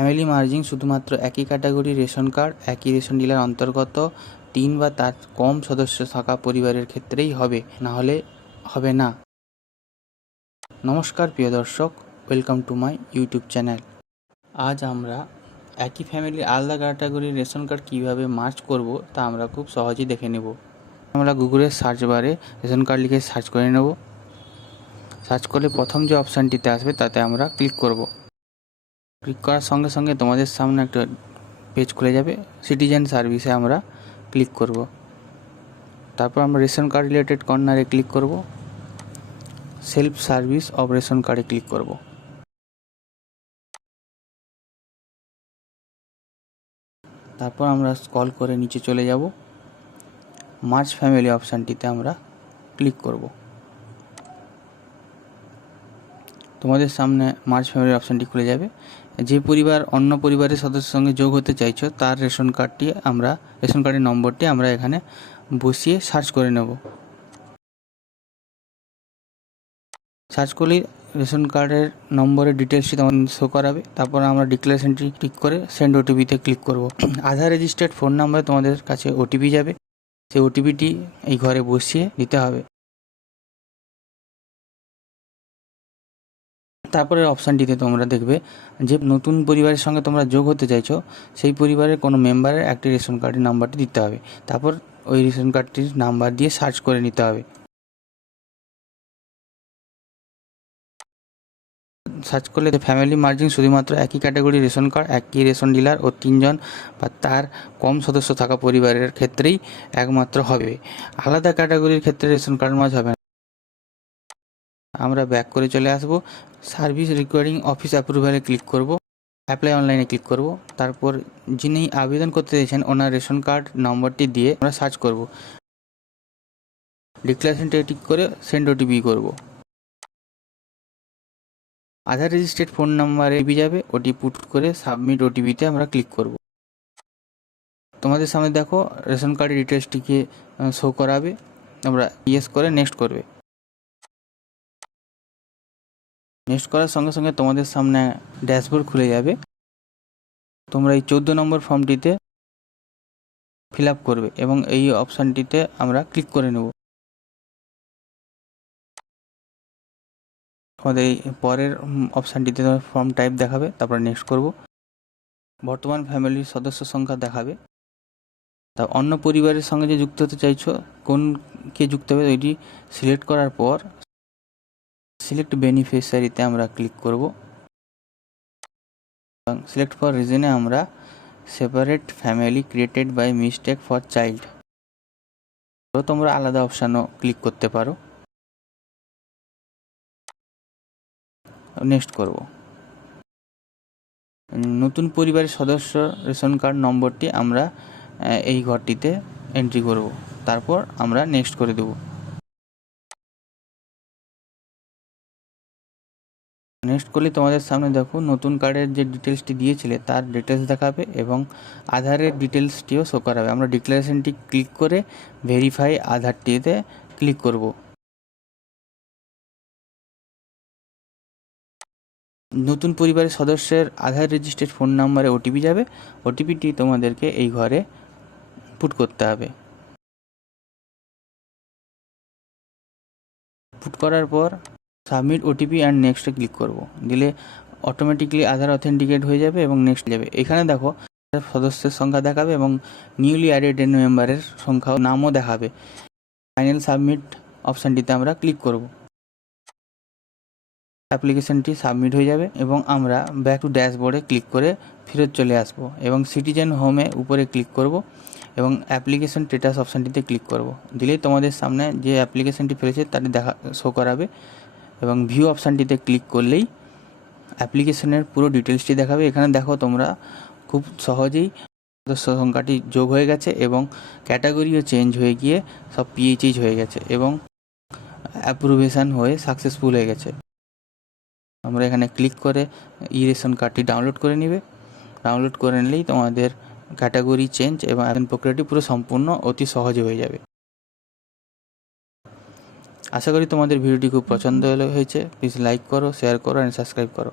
Family merging শুধুমাত্র একই category ration card, একই রেশন ডিলার অন্তর্গত 3 বা তার কম সদস্য থাকা পরিবারের ক্ষেত্রেই হবে, না হলে হবে না। নমস্কার প্রিয় দর্শক, welcome to my YouTube channel. আজ আমরা একই ফ্যামিলির আলাদা ক্যাটাগরির রেশন কার্ড কীভাবে মার্জ করব তা আমরা খুব সহজেই দেখে নেব। আমরা গুগলের সার্চ বারে রেশন কার্ড লিখে সার্চ করে নেব। সার্চ করলে প্রথম যে অপশানটিতে আসবে তাতে আমরা ক্লিক করব। ক্লিক করার সঙ্গে সঙ্গে তোমাদের সামনে একটা পেজ খুলে যাবে। সিটিজেন সার্ভিসে আমরা ক্লিক করব। তারপর আমরা রেশন কার্ড রিলেটেড কর্নারে ক্লিক করব। সেলফ সার্ভিস অফ রেশন কার্ডে ক্লিক করব। তারপর আমরা স্ক্রল করে নিচে চলে যাব। মার্জ ফ্যামিলি অপশানটিতে আমরা ক্লিক করব। তোমাদের সামনে মার্জ ফ্যামিলি অপশানটি খুলে যাবে। যে পরিবার অন্য পরিবারের সদস্যের সঙ্গে যোগ হতে চাইছো তার রেশন কার্ডের নম্বরটি আমরা এখানে বসিয়ে সার্চ করে নেব। সার্চ করলেই রেশন কার্ডের নম্বরের ডিটেলসটি তোমাদের শো করাবে। তারপর আমরা ডিক্লারেশনটি ক্লিক করে সেন্ড ওটিপিতে ক্লিক করব। আধার রেজিস্টার্ড ফোন নাম্বারে তোমাদের কাছে ওটিপি যাবে। সেই ওটিপিটি এই ঘরে বসিয়ে দিতে হবে। তারপরে অপশানটিতে তোমরা দেখবে যে নতুন পরিবারের সঙ্গে তোমরা যোগ হতে চাইছো সেই পরিবারের কোনো মেম্বারের একটি রেশন কার্ডের নাম্বারটি দিতে হবে। তারপর ওই রেশন কার্ডটির নাম্বার দিয়ে সার্চ করে নিতে হবে। সার্চ করলে ফ্যামিলি মার্জিং শুধুমাত্র একই ক্যাটাগরি রেশন কার্ড, একই রেশন ডিলার ও 3 জন বা তার কম সদস্য থাকা পরিবারের ক্ষেত্রেই একমাত্র হবে। আলাদা ক্যাটাগরির ক্ষেত্রে রেশন কার্ড মার্জ হবে না। আমরা ব্যাক করে চলে আসব। সার্ভিস রিকোয়ারিং অফিস অ্যাপ্রুভালে ক্লিক করব। অ্যাপ্লাই অনলাইনে ক্লিক করব। তারপর যিনি আবেদন করতে চাইছেন ওনার রেশন কার্ড নম্বরটি দিয়ে আমরা সার্চ করব। ডিক্লারেশনটা টিক করে সেন্ড ওটিপি করব। আধার রেজিস্টার্ড ফোন নাম্বারে ওটিপি যাবে। ওটি পুট করে সাবমিট ওটিপিতে আমরা ক্লিক করব। তোমাদের সামনে দেখো রেশন কার্ডের ডিটেলসটিকে শো করাবে। আমরা ইয়েস করে নেক্সট করবে। নেক্সট করার সঙ্গে সঙ্গে তোমাদের সামনে ড্যাশবোর্ড খুলে যাবে। তোমরা এই 14 নম্বর ফর্মটিতে ফিল আপ করবে এবং এই অপশানটিতে আমরা ক্লিক করে নেব। আমাদের এই পরের অপশানটিতে ফর্ম টাইপ দেখাবে। তারপর নেক্সট করব। বর্তমান ফ্যামিলির সদস্য সংখ্যা দেখাবে। তা অন্য পরিবারের সঙ্গে যে যুক্ত হতে চাইছো কোনকে যুক্ত হবে ওইটি সিলেক্ট করার পর সিলেক্ট বেনিফিশিয়ারিতে আমরা ক্লিক করব। এবং সিলেক্ট ফর রিজনে আমরা separate family created by mistake for child, তো তোমরা আলাদা অপশানও ক্লিক করতে পারো। নেক্সট করব। নতুন পরিবারের সদস্য রেশন কার্ড নম্বরটি আমরা এই ঘরটিতে এন্ট্রি করব। তারপর আমরা নেক্সট করে দেব। নেক্সট করলে তোমাদের সামনে দেখো নতুন কার্ডের যে ডিটেলসটি দিয়েছিলে তার ডিটেলস দেখাবে এবং আধারের ডিটেলসটিও শো করাবে। আমরা ডিক্লারেশনটি ক্লিক করে ভেরিফাই আধারটিতে ক্লিক করব। নতুন পরিবারের সদস্যের আধার রেজিস্টার্ড ফোন নাম্বারে ওটিপি যাবে। ওটিপিটি তোমাদেরকে এই ঘরে পুট করতে হবে। পুট করার পর সাবমিট ওটিপি অ্যান্ড নেক্সটে ক্লিক করব। দিলে অটোমেটিকলি আধার অথেন্টিকেট হয়ে যাবে এবং নেক্সট যাবে। এখানে দেখো সদস্যের সংখ্যা দেখাবে এবং নিউলি অ্যাডেড মেম্বারের সংখ্যা নামও দেখাবে। ফাইনাল সাবমিট অপশানটিতে আমরা ক্লিক করব। অ্যাপ্লিকেশনটি সাবমিট হয়ে যাবে এবং আমরা ব্যাক টু ড্যাশবোর্ডে ক্লিক করে ফেরত চলে আসব এবং সিটিজেন হোমে উপরে ক্লিক করব এবং অ্যাপ্লিকেশন স্ট্যাটাস অপশানটিতে ক্লিক করব। দিলেই তোমাদের সামনে যে অ্যাপ্লিকেশনটি ফেলেছে তাটি শো করাবে এবং ভিউ অপশানটিতে ক্লিক করলেই অ্যাপ্লিকেশনের পুরো ডিটেলসটি দেখাবে। এখানে দেখো তোমরা খুব সহজেই সদস্য সংখ্যাটি যোগ হয়ে গেছে এবং ক্যাটাগরিও চেঞ্জ হয়ে গিয়ে সব পিএইচএইচ হয়ে গেছে এবং অ্যাপ্রুভেশন হয়ে সাকসেসফুল হয়ে গেছে। আমরা এখানে ক্লিক করে রেশন কার্ডটি ডাউনলোড করে নেবে। ডাউনলোড করে নিলেই তোমাদের ক্যাটাগরি চেঞ্জ এবং আবেদন প্রক্রিয়াটি পুরো সম্পূর্ণ অতি সহজে হয়ে যাবে। আশা করি তোমাদের ভিডিওটি খুব পছন্দ হয়েছে। প্লিজ লাইক করো, শেয়ার করো অ্যান্ড সাবস্ক্রাইব করো।